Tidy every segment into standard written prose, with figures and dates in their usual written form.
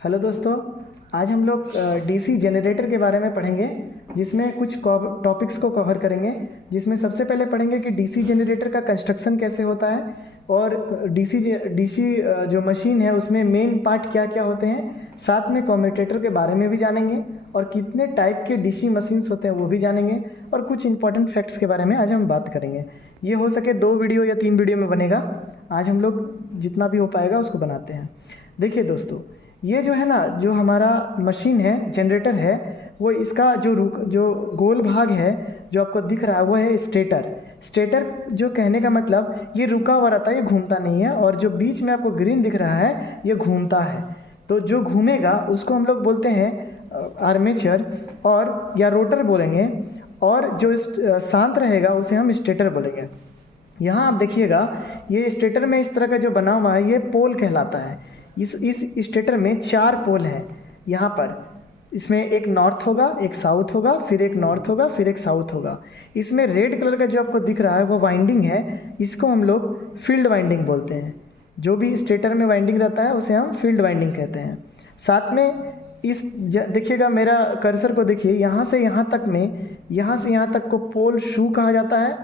Hello दोस्तों, आज हम लोग डीसी जनरेटर के बारे में पढ़ेंगे, जिसमें कुछ टॉपिक्स को कवर करेंगे। जिसमें सबसे पहले पढ़ेंगे कि डीसी जनरेटर का कंस्ट्रक्शन कैसे होता है और डीसी जो मशीन है उसमें मेन पार्ट क्या क्या होते हैं। साथ में कम्यूटेटर के बारे में भी जानेंगे और कितने टाइप के डीसी मशीन्स होते हैं वो भी जानेंगे और कुछ इंपॉर्टेंट फैक्ट्स के बारे में आज हम बात करेंगे। ये हो सके 2 वीडियो या 3 वीडियो में बनेगा। आज हम लोग जितना भी हो पाएगा उसको बनाते हैं। देखिए दोस्तों, ये जो है ना, जो हमारा मशीन है, जनरेटर है, वो इसका जो गोल भाग है जो आपको दिख रहा है वो है स्टेटर। स्टेटर जो कहने का मतलब ये रुका हुआ रहता है, ये घूमता नहीं है। और जो बीच में आपको ग्रीन दिख रहा है ये घूमता है। तो जो घूमेगा उसको हम लोग बोलते हैं आर्मेचर और या रोटर बोलेंगे, और जो शांत रहेगा उसे हम स्टेटर बोलेंगे। यहाँ आप देखिएगा, ये स्टेटर में इस तरह का जो बना हुआ है ये पोल कहलाता है। इस स्टेटर में 4 पोल हैं। यहाँ पर इसमें एक नॉर्थ होगा, एक साउथ होगा, फिर एक नॉर्थ होगा, फिर एक साउथ होगा। इसमें रेड कलर का जो आपको दिख रहा है वो वाइंडिंग है, इसको हम लोग फील्ड वाइंडिंग बोलते हैं। जो भी स्टेटर में वाइंडिंग रहता है उसे हम फील्ड वाइंडिंग कहते हैं। साथ में देखिएगा, मेरा कर्सर को देखिए, यहाँ से यहाँ तक में, यहाँ से यहाँ तक को पोल शू कहा जाता है,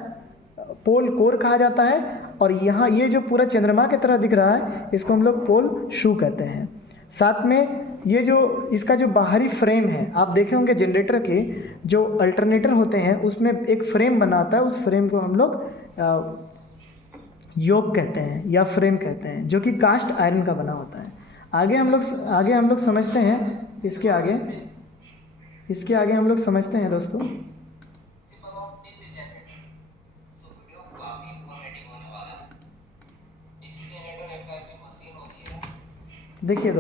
पोल कोर कहा जाता है। और यहाँ ये जो पूरा चंद्रमा की तरह दिख रहा है इसको हम लोग पोल शू कहते हैं। साथ में ये जो इसका जो बाहरी फ्रेम है, आप देखे होंगे जनरेटर के जो अल्टरनेटर होते हैं उसमें एक फ्रेम बना आता है, उस फ्रेम को हम लोग योक कहते हैं या फ्रेम कहते हैं, जो कि कास्ट आयरन का बना होता है। आगे हम लोग समझते हैं इसके आगे हम लोग समझते हैं दोस्तों। देखिए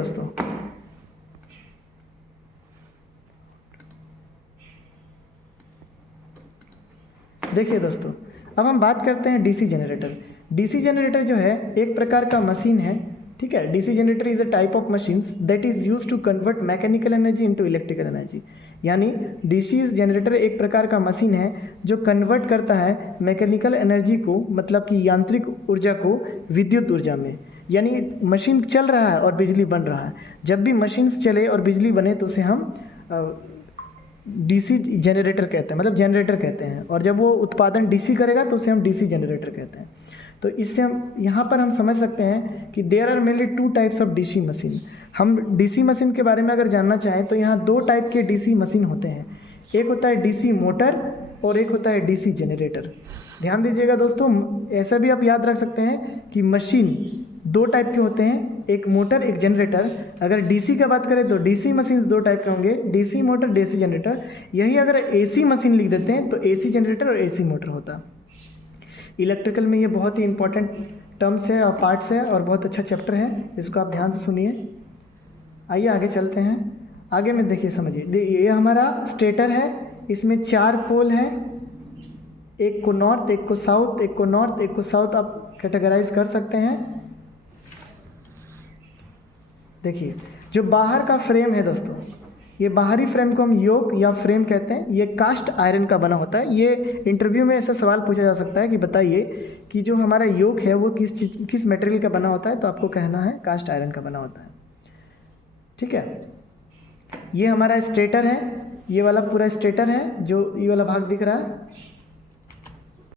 दोस्तों, अब हम बात करते हैं डीसी जनरेटर। डीसी जनरेटर जो है एक प्रकार का मशीन है, ठीक है। DC generator is a type of machines that is used to convert mechanical energy into electrical energy. यानी डीसी जनरेटर एक प्रकार का मशीन है जो कन्वर्ट करता है मैकेनिकल एनर्जी को, मतलब कि यांत्रिक ऊर्जा को, विद्युत ऊर्जा में। यानी मशीन चल रहा है और बिजली बन रहा है। जब भी मशीन चले और बिजली बने तो उसे हम डीसी जनरेटर कहते हैं, मतलब जनरेटर कहते हैं। और जब वो उत्पादन डीसी करेगा तो उसे हम डीसी जनरेटर कहते हैं। तो इससे हम यहाँ पर हम समझ सकते हैं कि there are mainly 2 types of DC machine. हम डीसी मशीन के बारे में अगर जानना चाहें तो यहाँ 2 टाइप के डीसी मशीन होते हैं। एक होता है डीसी मोटर और एक होता है डीसी जनरेटर। ध्यान दीजिएगा दोस्तों, ऐसा भी आप याद रख सकते हैं कि मशीन 2 टाइप के होते हैं, एक मोटर एक जनरेटर। अगर डीसी का बात करें तो डीसी मशीन 2 टाइप के होंगे, डीसी मोटर डीसी जनरेटर। यही अगर एसी मशीन लिख देते हैं तो एसी जनरेटर और एसी मोटर होता। इलेक्ट्रिकल में ये बहुत ही इंपॉर्टेंट टर्म्स है और पार्ट्स है और बहुत अच्छा चैप्टर है, इसको आप ध्यान से सुनिए। आइए आगे चलते हैं। आगे में देखिए, समझिए, ये हमारा स्टेटर है, इसमें 4 पोल हैं, एक को नॉर्थ, एक को साउथ, एक को नॉर्थ, एक को साउथ आप कैटेगराइज कर सकते हैं। देखिए, जो बाहर का फ्रेम है दोस्तों, ये बाहरी फ्रेम को हम योक या फ्रेम कहते हैं। ये कास्ट आयरन का बना होता है। ये इंटरव्यू में ऐसा सवाल पूछा जा सकता है कि बताइए कि जो हमारा योक है वो किस मटेरियल का बना होता है, तो आपको कहना है कास्ट आयरन का बना होता है, ठीक है। ये हमारा स्टेटर है, ये वाला पूरा स्टेटर है, जो ये वाला भाग दिख रहा है